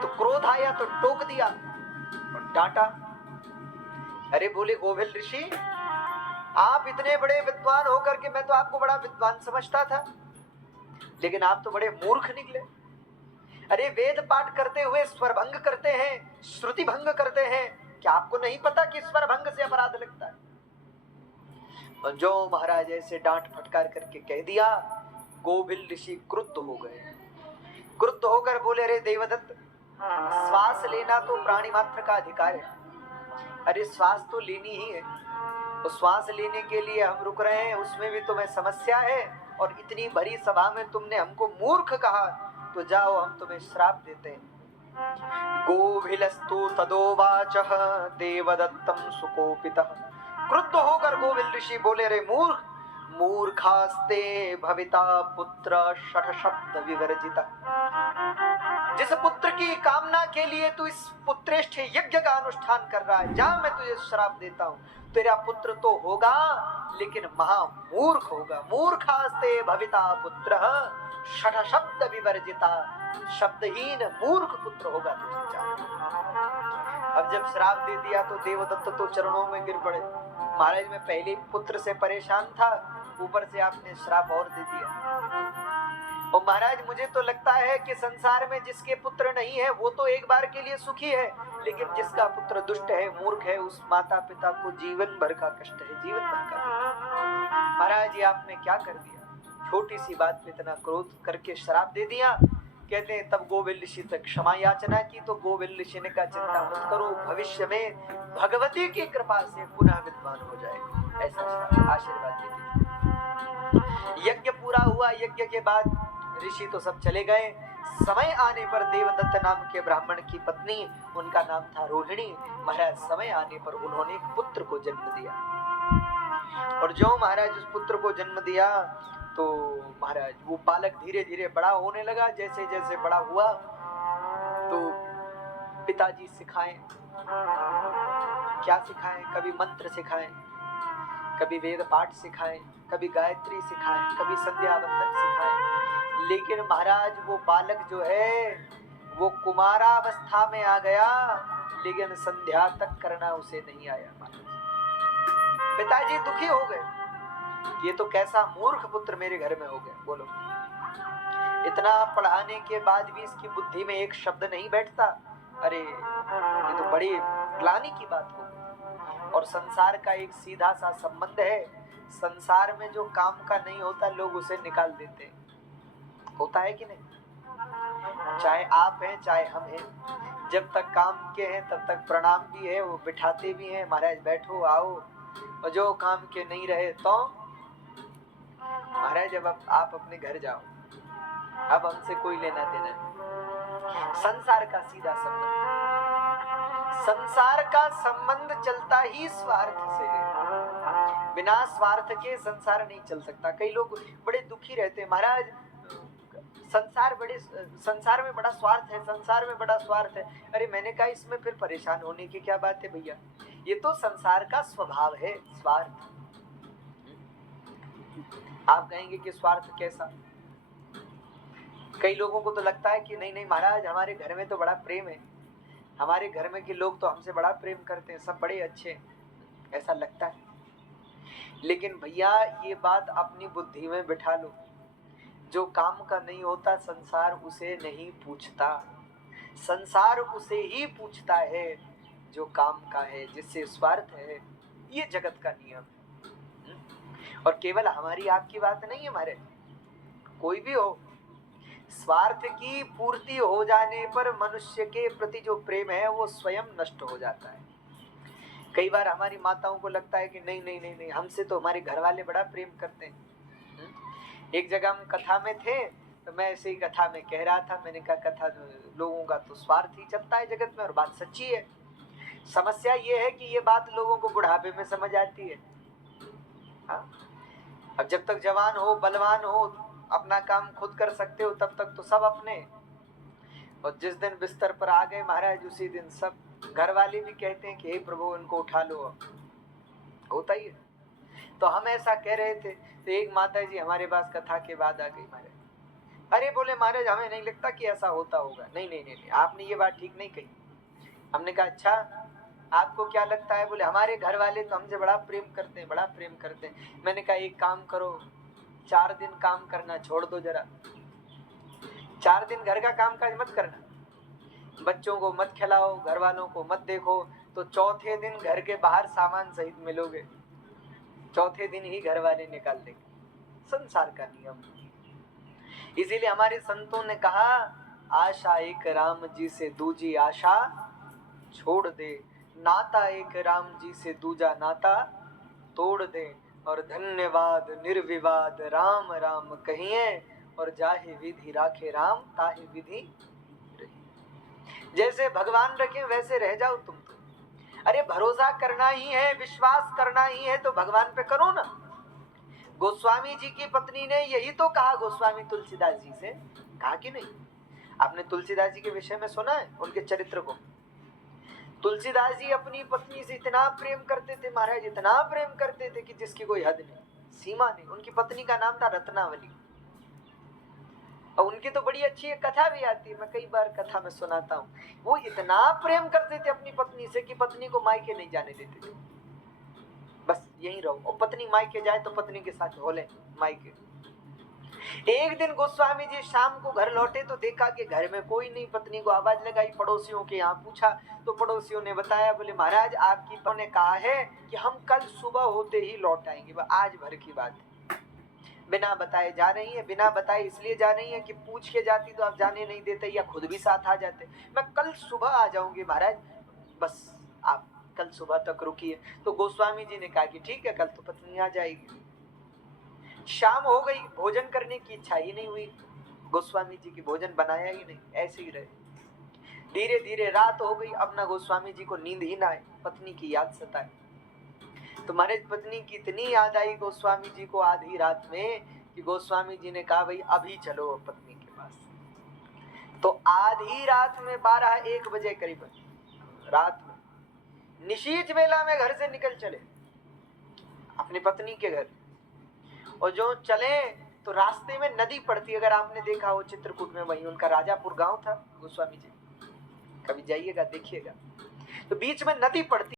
तो क्रोध आया तो टोक दिया और डांटा। अरे बोले गोविल ऋषि, आप इतने बड़े विद्वान होकर के मैं तो आपको बड़ा विद्वान समझता था, लेकिन आप तो बड़े मूर्ख निकले। अरे वेद पाठ करते हुए स्वर भंग करते हैं, श्रुति भंग करते हैं, क्या आपको नहीं पता कि स्वर भंग से अपराध लगता है? और जो महाराज ऐसे डांट फटकार करके कह दिया, गोविल ऋषि क्रुद्ध हो गए। क्रुद्ध होकर बोले, अरे देवदत्त, श्वास लेना तो प्राणी मात्र का अधिकार है। अरे श्वास तो लेनी ही है, तो श्वास लेने के लिए हम रुक रहे हैं, उसमें भी तुम्हें समस्या है, और इतनी बड़ी सभा में तुमने हमको मूर्ख कहा, तो जाओ हम तुम्हें श्राप देते हैं। गोभिलस्तु तदोवाचः देवदत्तं सुकोपितः। क्रुद्ध होकर गोविल ऋषि बोले, रे मूर्ख, मूर्खास्ते भविता पुत्र षठ शब्द विवर्जिता। जिस पुत्र की कामना के लिए तू इस पुत्रेष्ठ यज्ञ का अनुष्ठान कर रहा है, जा मैं तुझे श्राप देता हूं, तेरा पुत्र तो होगा लेकिन महामूर्ख होगा। मूर्खास्ते भविता पुत्र षठ शब्द विवर्जिता। शब्दहीन मूर्ख पुत्र होगा तुझे। अब जब श्राप दे दिया तो देवदत्त तो चरणों में गिर पड़े। महाराज मैं पहले पुत्र से परेशान था, ऊपर से आपने श्राप और दे दिया। और महाराज मुझे तो लगता है कि संसार में जिसके पुत्र नहीं है वो तो एक बार के लिए सुखी है, लेकिन जिसका पुत्र दुष्ट है, मूर्ख है, उस माता पिता को जीवन भर का कष्ट है, जीवन भर का। महाराज ये आपने क्या कर दिया? छोटी सी बात पे इतना क्रोध करके श्राप दे दिया। कहते हैं तब गोविल ऋषि तक क्षमा याचना की, तो गोविल ऋषि ने कहा चिंता मत करो, भविष्य में भगवती की कृपा से पुनः विद्वान हो जाए, ऐसा आशीर्वाद दे दिया। यज्ञ पूरा हुआ। यज्ञ के बाद ऋषि तो सब चले गए। समय आने पर देवदत्त नाम के ब्राह्मण की पत्नी, उनका नाम था रोहिणी, महाराज समय आने पर उन्होंने एक पुत्र को जन्म दिया। और जो महाराज उस पुत्र को जन्म दिया तो महाराज वो बालक धीरे धीरे बड़ा होने लगा। जैसे जैसे बड़ा हुआ तो पिताजी सिखाएं, क्या सिखाएं? कभी मंत्र सिखाएं, कभी वेद पाठ सिखाएं, कभी गायत्री सिखाएं, कभी संध्या वंदन सिखाएं। लेकिन महाराज वो बालक जो है वो कुमारावस्था में आ गया, लेकिन संध्या तक करना उसे नहीं आया। महाराज पिताजी दुखी हो गए, ये तो कैसा मूर्ख पुत्र मेरे घर में हो गया। बोलो, इतना पढ़ाने के बाद भी इसकी बुद्धि में एक शब्द नहीं बैठता। अरे ये तो बड़ी ग्लानि की बात हो गई। और संसार का एक सीधा सा संबंध है, संसार में जो काम का नहीं होता लोग उसे निकाल देते हैं। होता है कि नहीं? चाहे आप हैं चाहे हम हैं, जब तक काम के हैं तब तक प्रणाम भी है, वो बिठाते भी हैं, महाराज बैठो आओ। और जो काम के नहीं रहे तो महाराज अब आप अपने घर जाओ, अब हमसे कोई लेना देना नहीं। संसार का सीधा संबंध, संसार का संबंध चलता ही स्वार्थ से है। बिना स्वार्थ के संसार नहीं चल सकता। कई लोग बड़े दुखी रहते हैं, महाराज संसार में बड़ा स्वार्थ है, संसार में बड़ा स्वार्थ है। अरे मैंने कहा इसमें फिर परेशान होने की क्या बात है भैया, ये तो संसार का स्वभाव है स्वार्थ। आप कहेंगे कि स्वार्थ कैसा? कई लोगों को तो लगता है कि नहीं नहीं महाराज हमारे घर में तो बड़ा प्रेम है, हमारे घर में के लोग तो हमसे बड़ा प्रेम करते हैं, सब बड़े अच्छे हैं, ऐसा लगता है। लेकिन भैया ये बात अपनी बुद्धि में बिठा लो, जो काम का नहीं होता संसार उसे नहीं पूछता, संसार उसे ही पूछता है जो काम का है, जिससे स्वार्थ है। ये जगत का नियम है। और केवल हमारी आपकी बात नहीं है, हमारे कोई भी हो, स्वार्थ की पूर्ति हो जाने पर मनुष्य के प्रति जो प्रेम है वो स्वयं नष्ट हो जाता है। कई बार हमारी माताओं को लगता है कि नहीं नहीं नहीं नहीं हमसे तो हमारे घर वाले बड़ा प्रेम करते हैं। एक जगह हम कथा में थे तो मैं ऐसे ही कथा में कह रहा था, मैंने कहा कथा लोगों का तो स्वार्थ ही चलता है जगत में, और बात सच्ची है। समस्या ये है कि ये बात लोगों को बुढ़ापे में समझ आती है। हाँ, अब जब तक जवान हो बलवान हो अपना काम खुद कर सकते हो तब तक तो सब अपने, और जिस दिन बिस्तर पर आ गए महाराज उसी दिन सब घर वाले भी कहते हैं कि हे प्रभु इनको उठा लो। होता ही है। तो हम ऐसा कह रहे थे तो एक माता जी हमारे पास कथा के बाद आ गई महाराज, अरे बोले महाराज हमें नहीं लगता कि ऐसा होता होगा। नहीं नहीं नहीं, नहीं आपने ये बात ठीक नहीं कही। हमने कहा अच्छा आपको क्या लगता है? बोले हमारे घर वाले तो हमसे बड़ा प्रेम करते हैं, बड़ा प्रेम करते हैं। मैंने कहा एक काम करो, 4 दिन काम करना छोड़ दो जरा, 4 दिन घर का काम काज मत करना, बच्चों को मत खिलाओ, घर वालों को मत देखो, तो चौथे दिन घर के बाहर सामान सहित मिलोगे, चौथे दिन ही घर वाले निकाल देंगे। संसार का नियम। इसीलिए हमारे संतों ने कहा आशा एक राम जी से दूजी आशा छोड़ दे, नाता एक राम जी से दूजा नाता तोड़ दे, और धन्यवाद निर्विवाद राम राम कहिए, और जाहे विधि राखे राम ताहे विधि रही। जैसे भगवान रखे वैसे रह जाओ तुम तो। अरे भरोसा करना ही है, विश्वास करना ही है, तो भगवान पे करो ना। गोस्वामी जी की पत्नी ने यही तो कहा गोस्वामी तुलसीदास जी से, कहा कि नहीं? आपने तुलसीदास जी के विषय में सुना है उनके चरित्र को? तुलसीदास जी अपनी पत्नी से इतना प्रेम करते थे महाराज, इतना प्रेम करते थे कि जिसकी कोई हद नहीं, सीमा नहीं। उनकी पत्नी का नाम था रत्नावली, और उनकी तो बड़ी अच्छी एक कथा भी आती है, मैं कई बार कथा में सुनाता हूँ। वो इतना प्रेम करते थे अपनी पत्नी से कि पत्नी को मायके नहीं जाने देते थे, बस यहीं रहो, और पत्नी मायके जाए तो पत्नी के साथ होले मायके। एक दिन गोस्वामी जी शाम को घर लौटे तो देखा कि घर में कोई नहीं। पत्नी को आवाज लगाई, पड़ोसियों के यहाँ पूछा तो पड़ोसियों ने बताया, बोले महाराज आपकी पत्नी ने कहा है कि हम कल सुबह होते ही लौट आएंगे, वह आज भर की बात है। बिना बताए जा रही है, बिना बताए इसलिए जा रही है कि पूछ के जाती तो आप जाने नहीं देते या खुद भी साथ आ जाते। मैं कल सुबह आ जाऊंगी महाराज, बस आप कल सुबह तक रुकिए। तो गोस्वामी जी ने कहा कि ठीक है, कल तो पत्नी आ जाएगी। शाम हो गई, भोजन करने की इच्छा ही नहीं हुई गोस्वामी जी की, भोजन बनाया ही नहीं, ऐसे ही रहे। धीरे धीरे रात हो गई, अब ना गोस्वामी जी को नींद ही ना आए, पत्नी की याद सताए। तो महाराज पत्नी की इतनी याद आई गोस्वामी जी को आधी रात में कि गोस्वामी जी ने कहा भाई अभी चलो पत्नी के पास। तो आधी रात में 12-1 बजे करीब रात में निशीच वेला में घर से निकल चले अपनी पत्नी के घर, और जो चले तो रास्ते में नदी पड़ती, अगर आपने देखा हो चित्रकूट में, वहीं उनका राजापुर गांव था गोस्वामी जी, कभी जाइएगा देखिएगा, तो बीच में नदी पड़ती।